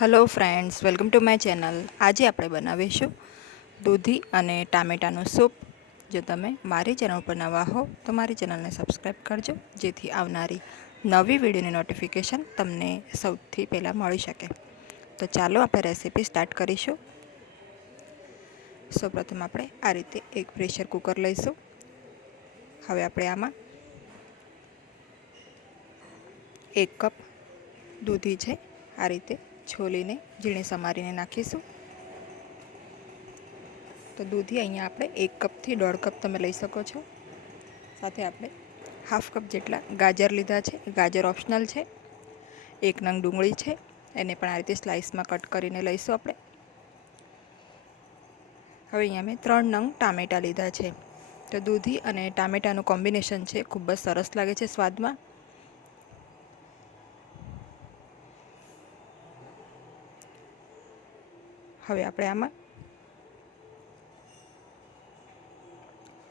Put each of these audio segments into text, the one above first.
Hello friends welcome to my channel આજે આપણે બનાવીશું દૂધી અને ટામેટાનું સૂપ. જો તમે મારી ચેનલ પર નવા હો, તો મારી ચેનલને સબસ્ક્રાઈબ કરજો, જેથી આવનારી નવી વિડીયોની નોટિફિકેશન તમને સૌથી પહેલાં મળી શકે. તો ચાલો આપણે રેસીપી સ્ટાર્ટ કરીશું. સૌપ્રથમ આપણે આ રીતે એક પ્રેશર કુકર લઈશું. હવે આપણે આમાં એક કપ દૂધી છે. આ રીતે છોલીને ઝીણી સમારીને નાખીશું. તો દૂધી અહીંયા આપણે એક કપથી દોઢ કપ તમે લઈ શકો છો. સાથે આપણે હાફ કપ જેટલા ગાજર લીધા છે. ગાજર ઓપ્શનલ છે. એક નંગ ડુંગળી છે. એને પણ આ રીતે સ્લાઇસમાં કટ કરીને લઈશું આપણે. હવે અહીંયા મેં ત્રણ નંગ ટામેટાં લીધા છે. તો દૂધી અને ટામેટાનું કોમ્બિનેશન છે. ખૂબ જ સરસ લાગે છે સ્વાદમાં. હવે આપણે આમાં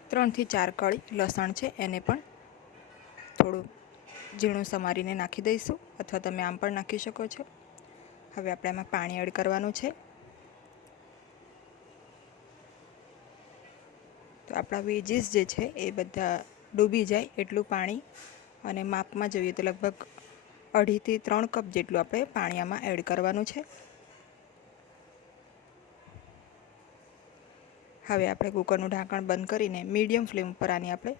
ત્રણથી ચાર કળી લસણ છે, એને પણ થોડું ઝીણું સમારીને નાખી દઈશું, અથવા તમે આમ પણ નાખી શકો છો. હવે આપણે આમાં પાણી એડ કરવાનું છે. તો આપણા વેજીસ જે છે, એ બધા ડૂબી જાય એટલું પાણી, અને માપમાં જોઈએ તો લગભગ અઢીથી ત્રણ કપ જેટલું આપણે પાણી આમાં એડ કરવાનું છે. હવે આપણે કુકરનું ઢાંકણ બંધ કરીને મીડિયમ ફ્લેમ ઉપર આની આપણે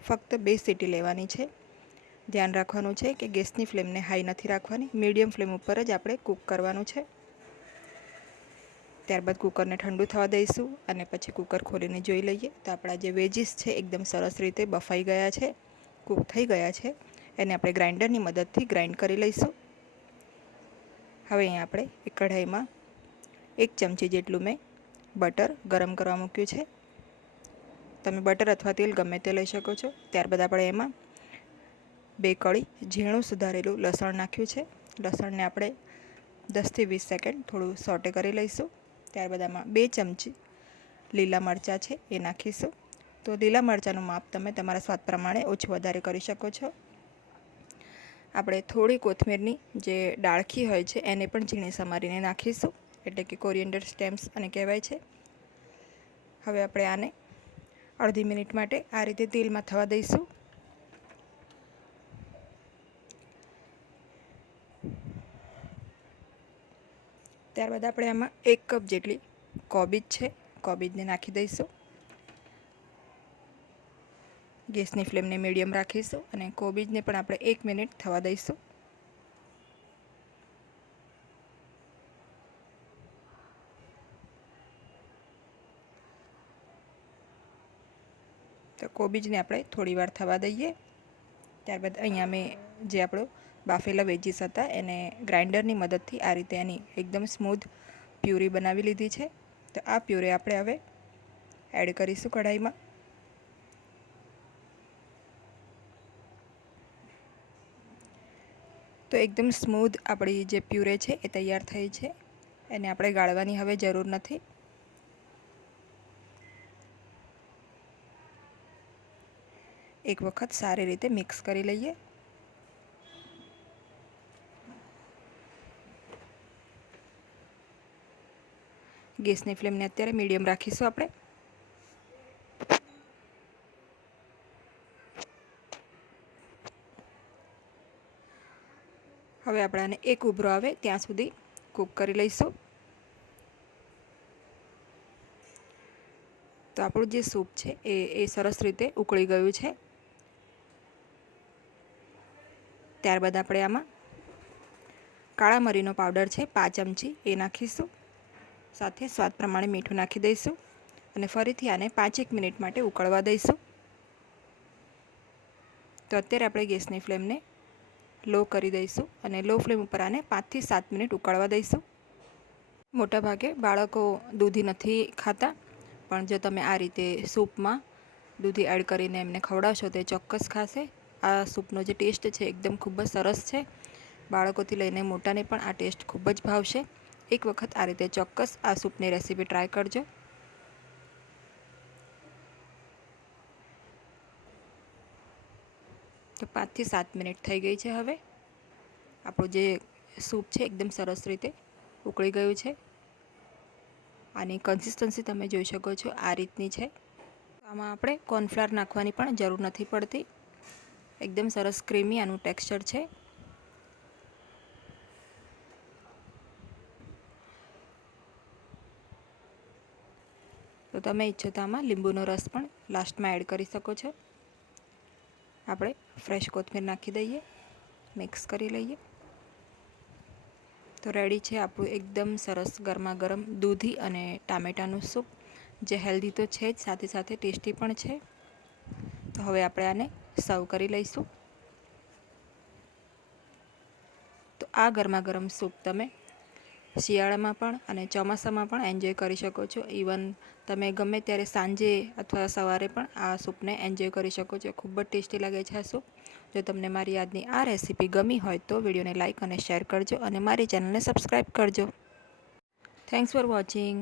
ફક્ત બે સીટી લેવાની છે. ધ્યાન રાખવાનું છે કે ગેસની ફ્લેમને હાઈ નથી રાખવાની, મીડિયમ ફ્લેમ ઉપર જ આપણે કૂક કરવાનું છે. ત્યારબાદ કુકરને ઠંડુ થવા દઈશું અને પછી કુકર ખોલીને જોઈ લઈએ. તો આપણા જે વેજીસ છે એકદમ સરસ રીતે બફાઈ ગયા છે, કૂક થઈ ગયા છે. એને આપણે ગ્રાઇન્ડરની મદદથી ગ્રાઇન્ડ કરી લઈશું. હવે અહીંયા આપણે એક કઢાઈમાં એક ચમચી જેટલું મેં બટર ગરમ કરવા મૂક્યું છે. તમે બટર અથવા તેલ ગમે તે લઈ શકો છો. ત્યારબાદ આપણે એમાં બે કળી ઝીણું સુધારેલું લસણ નાખ્યું છે. લસણને આપણે દસથી વીસ સેકન્ડ થોડું સોટે કરી લઈશું. ત્યારબાદ આમાં બે ચમચી લીલા મરચાં છે એ નાખીશું. તો લીલા મરચાંનું માપ તમે તમારા સ્વાદ પ્રમાણે ઓછું વધારે કરી શકો છો. આપણે થોડી કોથમીરની જે ડાળખી હોય છે એને પણ ઝીણી સમારીને નાખીશું. એટલે કે કોરિયન્ડર સ્ટેમ્સ અને કહેવાય છે. હવે આપણે આને અડધી મિનિટ માટે આ રીતે તેલમાં થવા દઈશું. ત્યારબાદ આપણે આમાં એક કપ જેટલી કોબીજ છે, કોબીજને નાખી દઈશું. ગેસની ફ્લેમને મીડિયમ રાખીશું અને કોબીજને પણ આપણે એક મિનિટ થવા દઈશું. તો કોબીજને આપણે થોડી વાર થવા દઈએ. ત્યારબાદ અહીંયા મેં જે આપણો બાફેલા વેજીસ હતા, એને ગ્રાઇન્ડરની મદદથી આ રીતે એની એકદમ સ્મૂથ પ્યુરી બનાવી લીધી છે. તો આ પ્યુરી આપણે હવે એડ કરીશું કઢાઈમાં. તો એકદમ સ્મૂધ આપણી જે પ્યુરે છે એ તૈયાર થઈ છે. એને આપણે ગાળવાની હવે જરૂર નથી. એક વખત સારી રીતે મિક્સ કરી લઈએ. ગેસની ફ્લેમને અત્યારે મીડિયમ રાખીશું આપણે. હવે આપણે એક ઉભરો આવે ત્યાં સુધી કૂક કરી લઈશું. તો આપણું જે સૂપ છે એ એ સરસ રીતે ઉકળી ગયું છે. ત્યારબાદ આપણે આમાં કાળા મરીનો પાવડર છે, પાંચ ચમચી, એ નાખીશું. સાથે સ્વાદ પ્રમાણે મીઠું નાખી દઈશું અને ફરીથી આને પાંચેક મિનિટ માટે ઉકળવા દઈશું. તો અત્યારે આપણે ગેસની ફ્લેમને લો કરી દઈશું અને લો ફ્લેમ ઉપર આને પાંચથી સાત મિનિટ ઉકળવા દઈશું. મોટાભાગે બાળકો દૂધી નથી ખાતા, પણ જો તમે આ રીતે સૂપમાં દૂધી એડ કરીને એમને ખવડાવશો તે ચોક્કસ ખાશે. આ સૂપનો જે ટેસ્ટ છે એકદમ ખૂબ જ સરસ છે. બાળકોથી લઈને મોટાને પણ આ ટેસ્ટ ખૂબ જ ભાવશે. એક વખત આ રીતે ચોક્કસ આ સૂપની રેસીપી ટ્રાય કરજો. તો પાંચથી સાત મિનિટ થઈ ગઈ છે હવે. આપણું જે સૂપ છે એકદમ સરસ રીતે ઉકળી ગયું છે. આની કન્સિસ્ટન્સી તમે જોઈ શકો છો આ રીતની છે. આમાં આપણે કોર્નફ્લાવર નાખવાની પણ જરૂર નથી પડતી. એકદમ સરસ ક્રીમી આનું ટેક્સચર છે. તો તમે ઈચ્છો તો આમાં લીંબુનો રસ પણ લાસ્ટમાં એડ કરી શકો છો. આપણે ફ્રેશ કોથમીર નાખી દઈએ મિક્સ કરી લઈએ. તો રેડી છે આપણું એકદમ સરસ ગરમા ગરમ દૂધી અને ટામેટાનું સૂપ જે હેલ્ધી તો છે જ, સાથે સાથે ટેસ્ટી પણ છે. તો હવે આપણે આને સર્વ કરી લઈશું. તો આ ગરમા ગરમ સૂપ તમે શિયાળામાં પણ અને ચોમાસામાં પણ એન્જોય કરી શકો છો. ઇવન તમે ગમે ત્યારે સાંજે અથવા સવારે પણ આ સૂપને એન્જોય કરી શકો છો. ખૂબ જ ટેસ્ટી લાગે છે આ સૂપ. જો તમને મારી આજની આ રેસીપી ગમી હોય તો વિડીયોને લાઇક અને શેર કરજો અને મારી ચેનલને સબસ્ક્રાઈબ કરજો. Thanks for watching